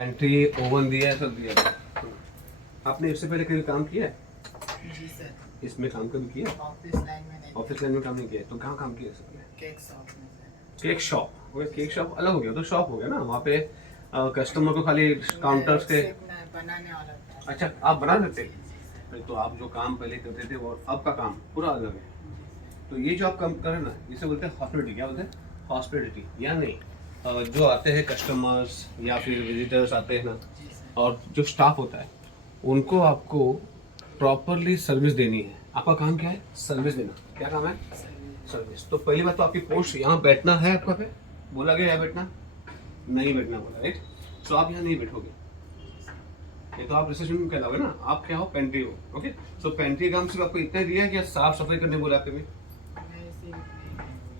Entry oven दिया है, सब दिया है। आपने इससे पहले कभी काम किया है? जी सर। इसमें काम कभी किया? ऑफिस लाइन में नहीं। ऑफिस लाइन में काम नहीं किया है, तो कहाँ काम किया है इससे पहले? केक शॉप में sir. Cake shop. Okay, cake shop अलग हो गया, तो शॉप हो गया ना, वहाँ पे कस्टमर को खाली काउंटर्स के। बनाने वाला था। अच्छा, आप बना देते? फिर तो आप जो काम पहले करते थे और अब का काम पूरा अलग है। तो ये जो आप काम कर रहे हैं ना, इसे बोलते हैं हॉस्पिटलिटी। क्या बोलते हैं? हॉस्पिटलिटी। या नहीं, जो आते हैं कस्टमर्स या फिर विजिटर्स आते हैं ना, और जो स्टाफ होता है उनको आपको प्रॉपरली सर्विस देनी है। आपका काम क्या है? सर्विस देना। क्या काम है? सर्विस। तो पहली बात तो आपकी पोस्ट यहाँ बैठना है आपका पे? बोला गया यहाँ बैठना? नहीं बैठना बोला, राइट? तो आप यहाँ नहीं बैठोगे, ये तो आप रिसेप्शन में कहलाओगे ना। आप क्या हो? पेंट्री हो। ओके, सो पेंट्री काम सिर्फ आपको इतना ही दिया है कि साफ सफाई करने बोला आपके भी?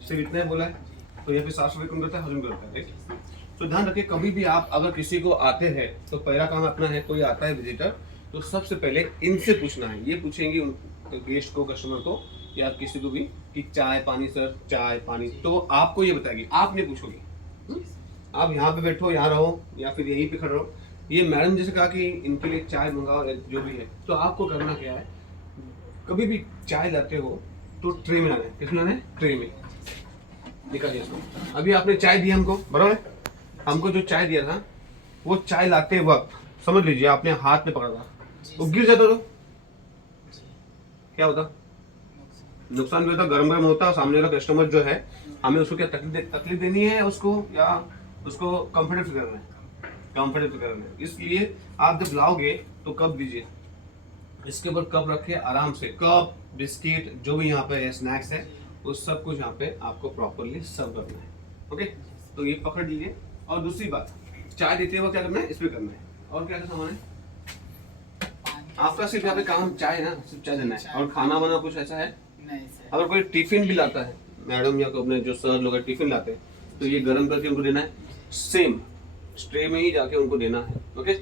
सिर्फ इतना ही बोला है? तो यहाँ पे साफ सफाई कौन करता है? हजम करता है, राइट? तो ध्यान रखिए, कभी भी आप अगर किसी को आते हैं तो पहला काम अपना है, कोई आता है विजिटर तो सबसे पहले इनसे पूछना है। ये पूछेंगे उन गेस्ट को, कस्टमर को या किसी को भी कि चाय पानी सर, चाय पानी। तो आपको ये बताएगी, आप नहीं पूछोगे। आप यहाँ पे बैठो, यहाँ रहो या फिर यहीं पे खड़े रहो। ये मैडम जैसे कहा कि इनके लिए चाय मंगाओ या जो भी है, तो आपको करना क्या है, कभी भी चाय लाते हो तो ट्रे में लाना है। किसमें लाना है? ट्रे में। निकालिए इसको। अभी आपने चाय दी हमको, बराबर है? हमको जो चाय दिया था, वो चाय लाते वक्त समझ लीजिए आपने हाथ में पकड़ा था, वो गिर जाता तो क्या होता? नुकसान भी होता, गरम गरम होता। सामने वाला कस्टमर जो है, हमें उसको क्या तकलीफ देनी है उसको, या उसको कंफर्टेबल करना है? कंफर्टेबल करना है। इसलिए आप जब लाओगे तो कप दीजिए, इसके ऊपर कप रखे आराम से। कप, बिस्किट, जो भी यहाँ पे स्नैक्स है, वो सब कुछ यहाँ पे आपको प्रॉपरली सर्व करना है। ओके, तो ये पकड़ लीजिए। और दूसरी बात, चाय देते हुए क्या करना है? इस पे करना है। और क्या सामान है आपका? सिर्फ यहाँ पे काम चाय है ना, सिर्फ चाय देना है। और खाना वाना कुछ ऐसा है? नहीं सर। अगर कोई टिफिन भी लाता है, मैडम या अपने जो सर लोग टिफिन लाते हैं, तो ये गर्म करके उनको देना है, सेम ट्रे में ही जाके उनको देना है। ओके।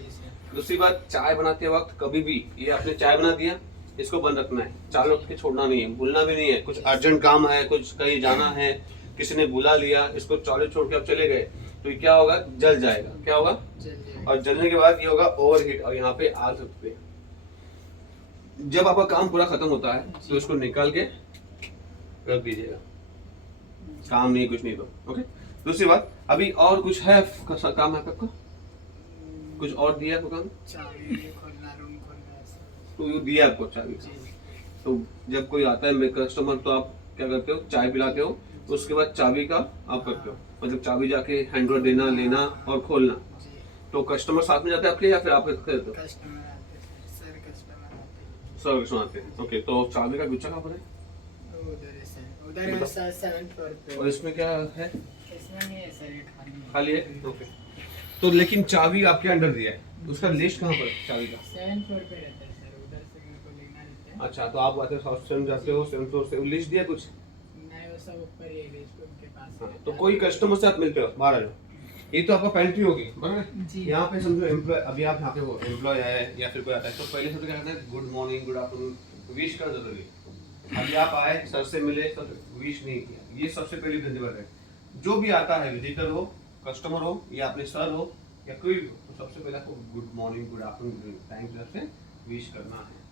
दूसरी बात, चाय बनाते वक्त कभी भी ये आपने चाय बना दिया, इसको बंद रखना है, चारों वक्त के छोड़ना नहीं है, भूलना भी नहीं है। कुछ अर्जेंट काम है, कुछ कहीं जाना है, किसी ने बुला लिया, इसको चालू छोड़ के आप चले गए, तो ये क्या होगा? जल जाएगा। क्या होगा? और जलने के बाद ये होगा ओवरहीट, और यहाँ पे आग लगती है। जब आपका काम पूरा खत्म होता है तो इसको निकाल के रख दीजिएगा, काम नहीं, कुछ नहीं तो। ओके। दूसरी बात, अभी और कुछ है काम है आपको? कुछ और दिया आपको काम? चाबी खोलना, रूम खोलना। तो ये दिया आपको चाबी। तो जब कोई आता है कस्टमर, तो आप क्या करते हो? चाय पिलाते हो, तो उसके बाद चाबी का आप करते हो, मतलब चाबी जाके हैंडओवर देना, लेना और खोलना। तो कस्टमर साथ में जाते हैं आपके, या फिर आप करते हो? कस्टमर आते हैं सर, कस्टमर आते हैं। सर कस्टमर आते हैं। ओके, तो चाबी का गुच्छा कहाँ पर है? उधर है सर, उधर है सर, 7th फ्लोर पे। और इसमें क्या है? इसमें नहीं है सर, ये खाली है। खाली है। ओके। तो लेकिन चाबी आपके अंदर दिया है, उसका लिस्ट कहाँ पर है चाबी का? 7th फ्लोर पे रहता है सर, उधर से मेरे को लेना रहता है। अच्छा, तो आप आते हो साउथ से जाते हो, 7th फ्लोर से लिस्ट दिया कुछ? नहीं, वो सब ऊपर ही है, लिस्ट उनके पास हाँ, है। तो कोई कस्टमर से आप मिलते हो, बाहर आ जाओ। ये तो आपका पेंट्री होगी, बराबर? जी। यहाँ पे समझो एम्प्लॉय, अभी आप यहाँ पे हो, एम्प्लॉय है या फिर कोई आता है, तो पहले सबसे क्या करना है? Good morning, good afternoon, wish करना जरूरी है। अभी आप आए, सर से मिले, सर विश नहीं किया, ये सबसे पहली धन्यवाद है। जो भी आता है, विजिटर हो, कस्टमर हो, या अपने सर हो या कोई भी हो, तो सबसे पहले आपको good morning, good afternoon, thank you से विश करना है।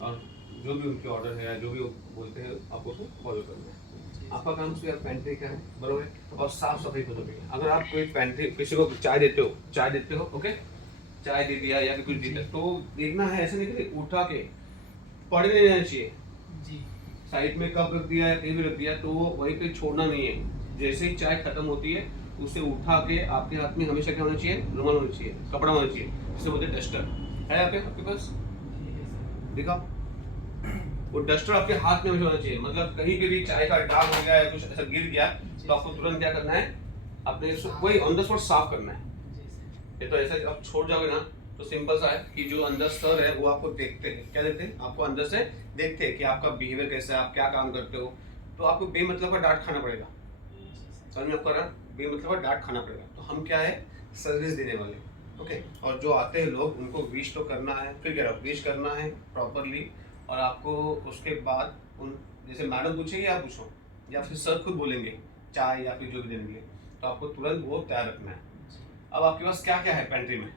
और जो भी उनके ऑर्डर है या जो भी वो बोलते हैं, आपको उसको फॉलो करना है। आपका काम सिर्फ पेंट्री का है, बरोबर है? और साफ सफाई को भी। अगर आप कोई पेंट्री, किसी को चाय देते हो, ओके, चाय दे दिया या फिर कुछ दिया, तो देखना है ऐसे नहीं कि उठा के पड़े नहीं रहना चाहिए। जी। साइड में कप रख दिया या कहीं भी रख दिया, तो वो वहीं पे छोड़ना नहीं है। जैसे ही चाय खत्म होती है, उसे उठा के आपके हाथ में हमेशा क्या होना चाहिए? रुमाल होना चाहिए, कपड़ा होना चाहिए, जिसे बोलते हैं डस्टर। है आपके पास? दिखाओ। वो डस्टर आपके हाथ में होना चाहिए, मतलब कहीं पे भी चाय का दाग हो गया या कुछ ऐसा गिर गया, तो आपको तुरंत क्या करना है? अपने वही ऑन द स्पॉट साफ करना है। ये तो ऐसा आप छोड़ जाओगे ना, तो सिंपल सा है कि जो अंदर सर है वो आपको देखते हैं। क्या देखते हैं? आपको अंदर से देखते हैं कि आपका बिहेवियर कैसा है, आप क्या काम करते हो। तो आपको बेमतलब का डांट खाना पड़ेगा। समझ में आपको? बेमतलब का डांट खाना पड़ेगा। तो हम क्या है? सर्विस देने वाले। ओके। और जो आते हैं लोग, उनको विश तो करना है, फिर क्या विश करना है प्रॉपरली। और आपको उसके बाद उन, जैसे मैडम पूछेगी आप पूछो, या फिर सर खुद बोलेंगे चाय या फिर जो भी देने के लिए, तो आपको तुरंत वो तैयार रखना है। अब आपके पास क्या क्या है पेंट्री में?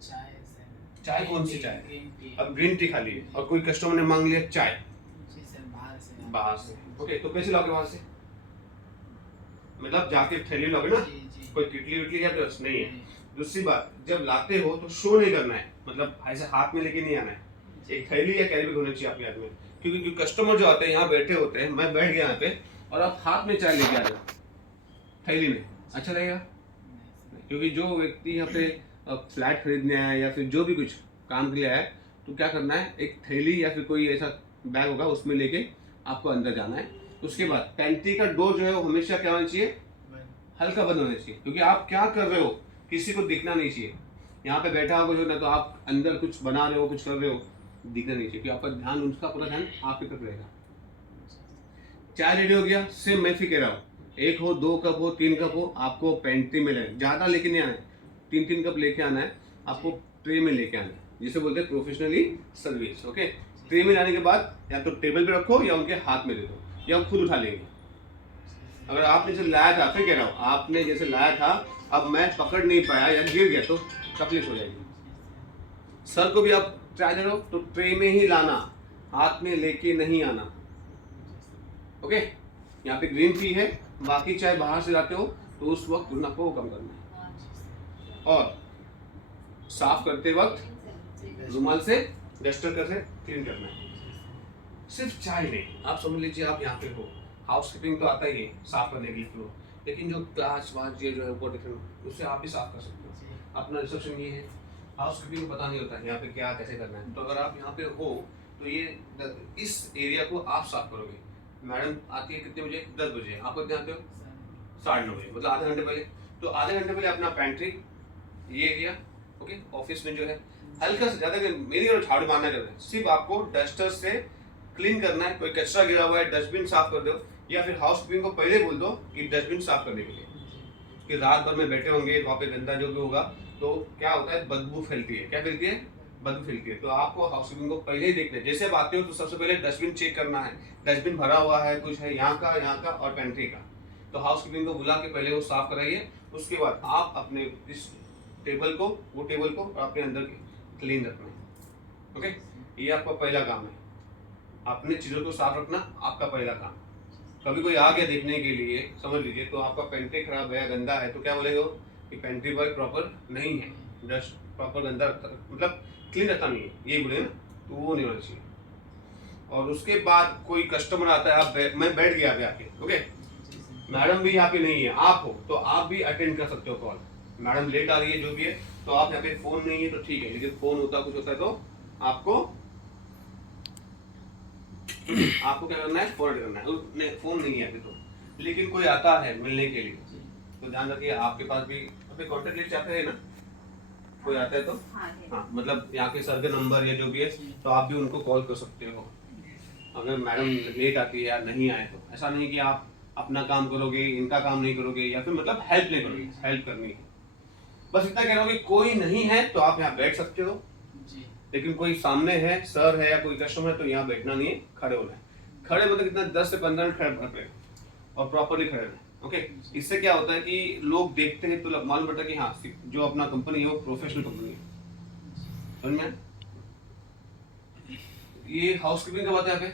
चाय सर। चाय कौन सी चाय? Green tea. अब ग्रीन टी खा ली और कोई कस्टमर ने मांग लिया चाय जी सर, बाहर से। बाहर से, ओके, तो कैसे लाओगे वहां से? मतलब जाके थैली लाओगे ना, जी जी। कोई किटली विटली है तो नहीं है। नहीं। दूसरी बात, जब लाते हो तो शो नहीं करना है, मतलब ऐसे हाथ में लेके नहीं आना है, एक थैली या कैरी बैग होनी चाहिए आपके हाथ में, क्योंकि जो कस्टमर जो आते हैं यहाँ बैठे होते हैं, मैं बैठ गया यहाँ पे और आप हाथ में चाय लेके आ रहे हो थैली में, अच्छा लगेगा? नहीं सर। क्योंकि जो व्यक्ति यहाँ पे फ्लैट खरीदने आया है या फिर जो भी कुछ काम के लिए आया है, तो क्या करना है, एक थैली या फिर कोई ऐसा बैग होगा उसमें लेके आपको अंदर जाना है। उसके बाद पेंट्री का डोर जो है वो हमेशा क्या होना चाहिए? हल्का बंद होना चाहिए, क्योंकि आप क्या कर रहे हो किसी को दिखना नहीं चाहिए। यहाँ पे बैठा हो ना तो आप अंदर कुछ बना रहे हो, कुछ कर रहे हो, दिखना नहीं चाहिए, क्योंकि आपका ध्यान, उसका पूरा ध्यान आपकी तरफ रहेगा। चाय रेडी हो गया, सेम मैं फिर कह रहा हूँ, 1 हो 2 कप हो 3 कप हो, आपको पेंट्री में लेना, ज्यादा लेके नहीं आना है, 3-3 कप लेके आना है, आपको ट्रे में लेके आना है, जिसे बोलते हैं प्रोफेशनली सर्विस। ओके, ट्रे में लाने के बाद या तो टेबल पे रखो या उनके हाथ में दे दो या खुद उठा लेंगे। अगर आपने जैसे लाया था, फिर कह रहा हूँ, आपने जैसे लाया था, अब मैं पकड़ नहीं पाया या गिर गया तो तकलीफ हो जाएगी। सर को भी आप ट्राई करो तो ट्रे में ही लाना, हाथ में लेके नहीं आना। ओके, यहाँ पे ग्रीन टी है, बाकी चाय बाहर से लाते हो तो उस वक्त गुना को कम करना है, और साफ करते वक्त रुमाल से डस्टर कर से क्लीन करना है। सिर्फ चाय नहीं, आप समझ लीजिए आप यहाँ पे हो, हाउसकीपिंग तो आता ही है साफ करने के लिए फ्लोर, लेकिन जो ग्लास वाच ये जो है वो डिफरेंट, उससे आप भी साफ कर सकते हो। अपना रिसेप्शन ये है, हाउसकीपिंग को पता नहीं होता है यहाँ पे क्या कैसे करना है, तो अगर आप यहाँ पे हो तो ये इस एरिया को आप साफ करोगे। मैडम आती है कितने बजे? 10 बजे, आप कितने आते हो? 9:30 बजे, मतलब आधे घंटे पहले। तो आधे घंटे पहले अपना पेंट्री ये एरिया, ओके, ऑफिस में जो है हल्का से, ज्यादा मेरी और झाड़ू मारना करना है, सिर्फ आपको डस्टर से क्लीन करना है। कोई कचरा गिरा हुआ है, डस्टबिन साफ कर दो, या फिर हाउसकीपिंग को पहले बोल दो कि डस्टबिन साफ करने के लिए, कि रात भर में बैठे होंगे वहाँ पे गंदा जो भी होगा तो क्या होता है, बदबू फैलती है। क्या फैलती है? बदबू फैलती है। तो आपको हाउसकीपिंग को पहले ही देखना है, जैसे आप आते हो तो सबसे पहले डस्टबिन चेक करना है, डस्टबिन भरा हुआ है, कुछ है यहाँ का और पेंट्री का, तो हाउसकीपिंग को बुला के पहले वो साफ कराइए। उसके बाद आप अपने इस टेबल को, वो टेबल को और अपने अंदर क्लीन रखना है। ओके, ये आपका पहला काम है, अपने चीज़ों को साफ रखना आपका पहला काम। कभी कोई आ गया देखने के लिए, समझ लीजिए, तो आपका पेंट्री खराब है, गंदा है, तो क्या बोलेगा कि पेंट्री बॉय प्रॉपर नहीं है, डस्ट प्रॉपर गंदा रखता, मतलब क्लीन रखता नहीं है, यही बोले ना, तो वो नहीं होना चाहिए। और उसके बाद कोई कस्टमर आता है, आप मैं बैठ गया अभी आके, ओके, मैडम भी यहाँ पे नहीं है, आप हो तो आप भी अटेंड कर सकते हो कॉल। मैडम लेट आ रही है जो भी है, तो आप यहाँ पे फोन नहीं है तो ठीक है, लेकिन फोन होता कुछ होता है तो आपको क्या करना है, फोन करना है। फोन नहीं है अभी तो, लेकिन कोई आता है मिलने के लिए तो ध्यान रखिए, आपके पास भी अपने कॉन्टेक्ट लिस्ट चाहते हैं ना, कोई आता है तो हाँ, मतलब यहाँ के सर के नंबर या जो भी है, तो आप भी उनको कॉल कर सकते हो। अगर मैडम लेट आती है या नहीं आए तो ऐसा नहीं कि आप अपना काम करोगे, इनका काम नहीं करोगे, या फिर मतलब हेल्प नहीं करोगे, हेल्प करनी है। बस इतना कह रहा हूँ कि कोई नहीं है तो आप यहाँ बैठ सकते हो, लेकिन कोई सामने है, सर है या कोई कस्टमर है, तो यहाँ बैठना नहीं है, खड़े होना है। खड़े मतलब कितना, 10 से 15 मिनट खड़े रहना पड़ेगा और प्रॉपरली खड़े रहना है। ओके, इससे क्या होता है कि लोग देखते हैं तो मालूम पड़ता है कि हाँ, जो अपना कंपनी है वो प्रोफेशनल कंपनी है। समझ में? ये हाउसकीपिंग का बात है यहाँ पे